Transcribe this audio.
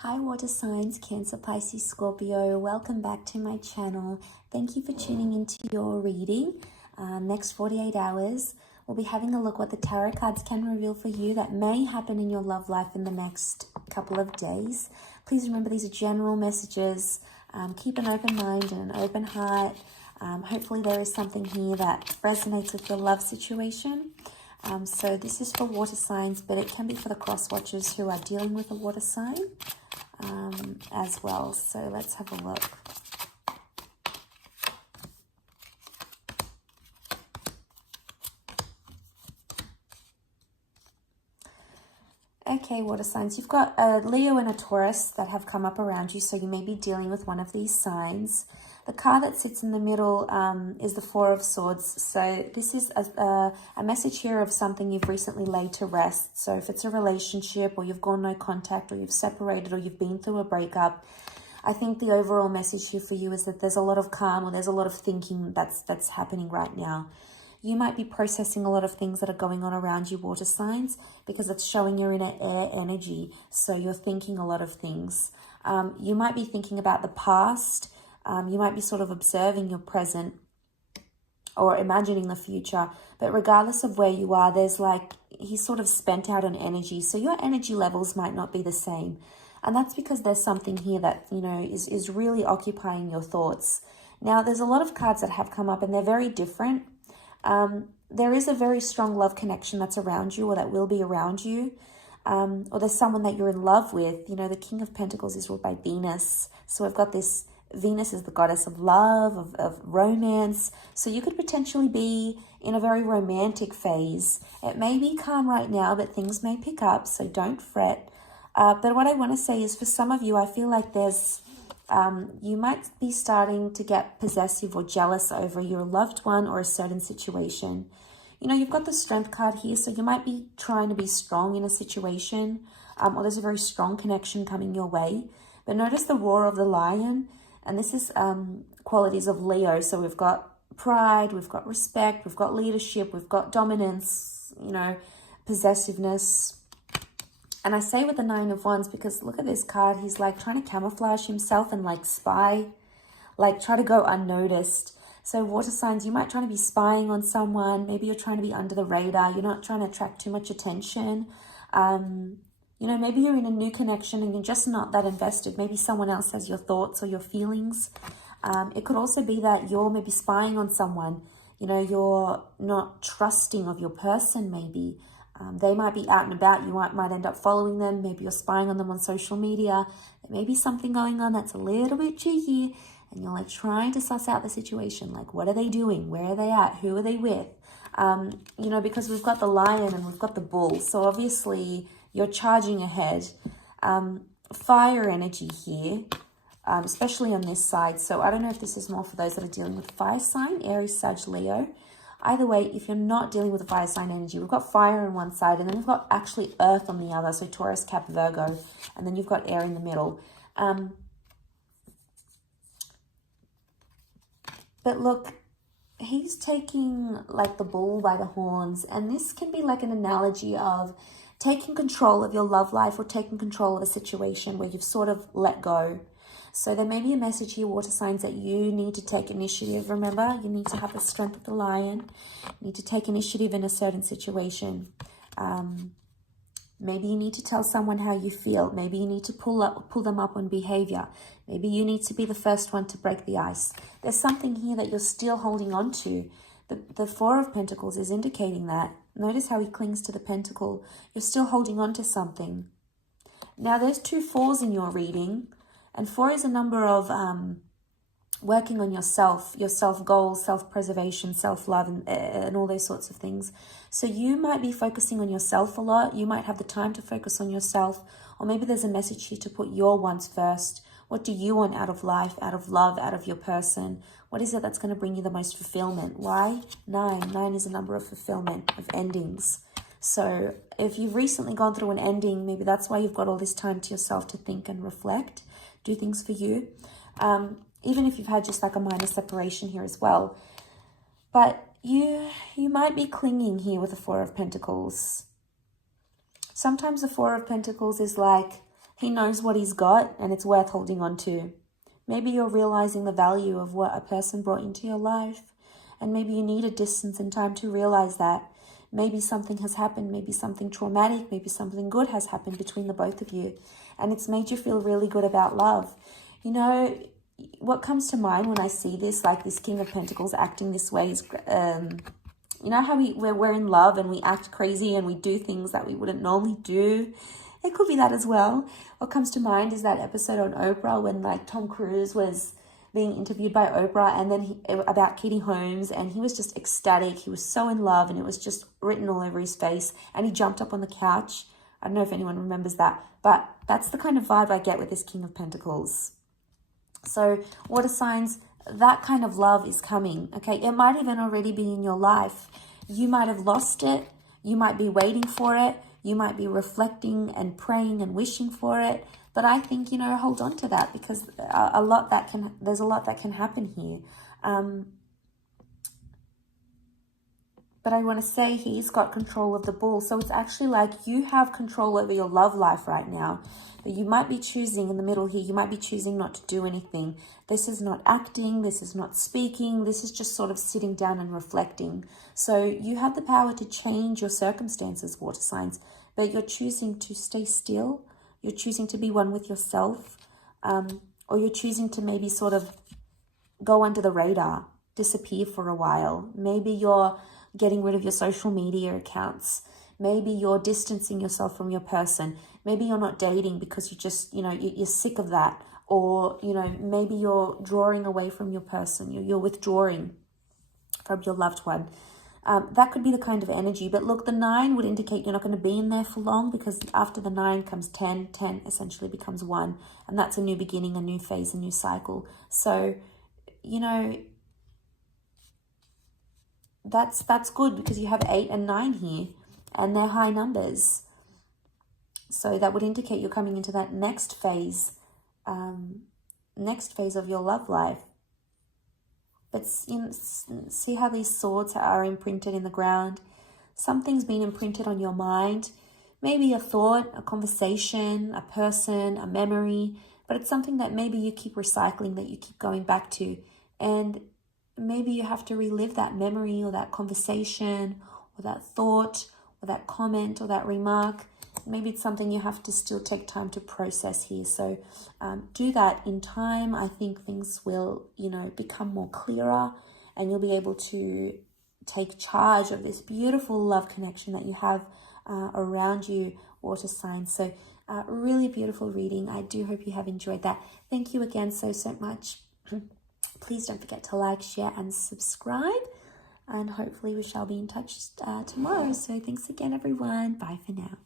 Hi water signs, Cancer, Pisces, Scorpio. Welcome back to my channel. Thank you for tuning into your reading. Next 48 hours, we'll be having a look what the tarot cards can reveal for you that may happen in your love life in the next couple of days. Please remember these are general messages. Keep an open mind and an open heart. Hopefully there is something here that resonates with your love situation. So this is for water signs, but it can be for the cross watchers who are dealing with a water sign as well. So let's have a look. Okay, water signs, you've got a Leo and a Taurus that have come up around you, so you may be dealing with one of these signs. The card that sits in the middle is the Four of Swords. So this is a message here of something you've recently laid to rest. So if it's a relationship or you've gone no contact or you've separated or you've been through a breakup, I think the overall message here for you is that there's a lot of calm or there's a lot of thinking that's happening right now. You might be processing a lot of things that are going on around you, water signs, because it's showing you're in an air energy. So you're thinking a lot of things. You might be thinking about the past. You might be sort of observing your present or imagining the future. But regardless of where you are, there's like, he's sort of spent out on energy. So your energy levels might not be the same. And that's because there's something here that, you know, is really occupying your thoughts. Now, there's a lot of cards that have come up and they're very different. There is a very strong love connection that's around you or that will be around you. Or there's someone that you're in love with. You know, the King of Pentacles is ruled by Venus. So we've got this, Venus is the goddess of love, of romance. So you could potentially be in a very romantic phase. It may be calm right now, but things may pick up, so don't fret. But what I want to say is for some of you, I feel like there's, you might be starting to get possessive or jealous over your loved one or a certain situation. You know, you've got the Strength card here, so you might be trying to be strong in a situation, or there's a very strong connection coming your way. But notice the roar of the lion, and this is qualities of Leo. So we've got pride, we've got respect, we've got leadership, we've got dominance, you know, possessiveness. And I say with the Nine of Wands because look at this card. He's like trying to camouflage himself and like spy, like try to go unnoticed. So water signs, you might try to be spying on someone. Maybe you're trying to be under the radar. You're not trying to attract too much attention. You know, maybe you're in a new connection and you're just not that invested. Maybe someone else has your thoughts or your feelings. It could also be that you're maybe spying on someone. You know, you're not trusting of your person maybe. They might be out and about. You might end up following them. Maybe you're spying on them on social media. There may be something going on that's a little bit cheeky. And you're like trying to suss out the situation. Like, what are they doing? Where are they at? Who are they with? You know, because we've got the lion and we've got the bull. So obviously you're charging ahead. Fire energy here, especially on this side. So I don't know if this is more for those that are dealing with fire sign, Aries, Sag, Leo. Either way, if you're not dealing with a fire sign energy, we've got fire on one side and then we've got actually earth on the other. So Taurus, Cap, Virgo, and then you've got air in the middle. But look, he's taking like the bull by the horns, and this can be like an analogy of taking control of your love life or taking control of a situation where you've sort of let go. So there may be a message here, water signs, that you need to take initiative. Remember, you need to have the strength of the lion. You need to take initiative in a certain situation. Maybe you need to tell someone how you feel. Maybe you need to pull them up on behavior. Maybe you need to be the first one to break the ice. There's something here that you're still holding on to. The Four of Pentacles is indicating that. Notice how he clings to the pentacle. You're still holding on to something. Now, there's 2 4s in your reading. And 4 is a number of working on yourself goals, self-preservation, self-love, and all those sorts of things. So you might be focusing on yourself a lot. You might have the time to focus on yourself. Or maybe there's a message here to put your wants first. What do you want out of life, out of love, out of your person? What is it that's going to bring you the most fulfillment? Why? 9. 9 is a number of fulfillment, of endings. So if you've recently gone through an ending, maybe that's why you've got all this time to yourself to think and reflect. Do things for you, even if you've had just like a minor separation here as well. But you might be clinging here with the Four of Pentacles. Sometimes the Four of Pentacles is like He knows what he's got and it's worth holding on to. Maybe you're realizing the value of what a person brought into your life. And maybe you need a distance in time to realize that. Maybe something has happened, maybe something traumatic, maybe something good has happened between the both of you. And it's made you feel really good about love. You know, what comes to mind when I see this, like this King of Pentacles acting this way is, you know how we're in love and we act crazy and we do things that we wouldn't normally do? It could be that as well. What comes to mind is that episode on Oprah when like Tom Cruise was being interviewed by Oprah and then about Katie Holmes, and he was just ecstatic. He was so in love and it was just written all over his face, and he jumped up on the couch. I don't know if anyone remembers that, but that's the kind of vibe I get with this King of Pentacles. So water signs, that kind of love is coming, okay? It might even already be in your life. You might have lost it. You might be waiting for it. You might be reflecting and praying and wishing for it. But I think, you know, hold on to that, because there's a lot that can happen here. But I want to say he's got control of the bull. So it's actually like you have control over your love life right now. But you might be choosing in the middle here, you might be choosing not to do anything. This is not acting, this is not speaking, this is just sort of sitting down and reflecting. So you have the power to change your circumstances, water signs, but you're choosing to stay still. You're choosing to be one with yourself, or you're choosing to maybe sort of go under the radar, disappear for a while. Maybe you're getting rid of your social media accounts. Maybe you're distancing yourself from your person. Maybe you're not dating because you just, you know, you're sick of that. Or, you know, maybe you're drawing away from your person. You're withdrawing from your loved one. That could be the kind of energy. But look, the 9 would indicate you're not going to be in there for long, because after the 9 comes 10. 10 essentially becomes 1. And that's a new beginning, a new phase, a new cycle. So, you know, that's good, because you have 8 and 9 here, and they're high numbers. So that would indicate you're coming into that next phase of your love life. But you know, see how these swords are imprinted in the ground. Something's been imprinted on your mind. Maybe a thought, a conversation, a person, a memory. But it's something that maybe you keep recycling, that you keep going back to. And maybe you have to relive that memory or that conversation or that thought or that comment or that remark. Maybe it's something you have to still take time to process here. So do that in time. I think things will, you know, become more clearer, and you'll be able to take charge of this beautiful love connection that you have around you, water signs. So really beautiful reading. I do hope you have enjoyed that. Thank you again so much. Please don't forget to like, share, and subscribe. And hopefully we shall be in touch tomorrow. So thanks again, everyone. Bye for now.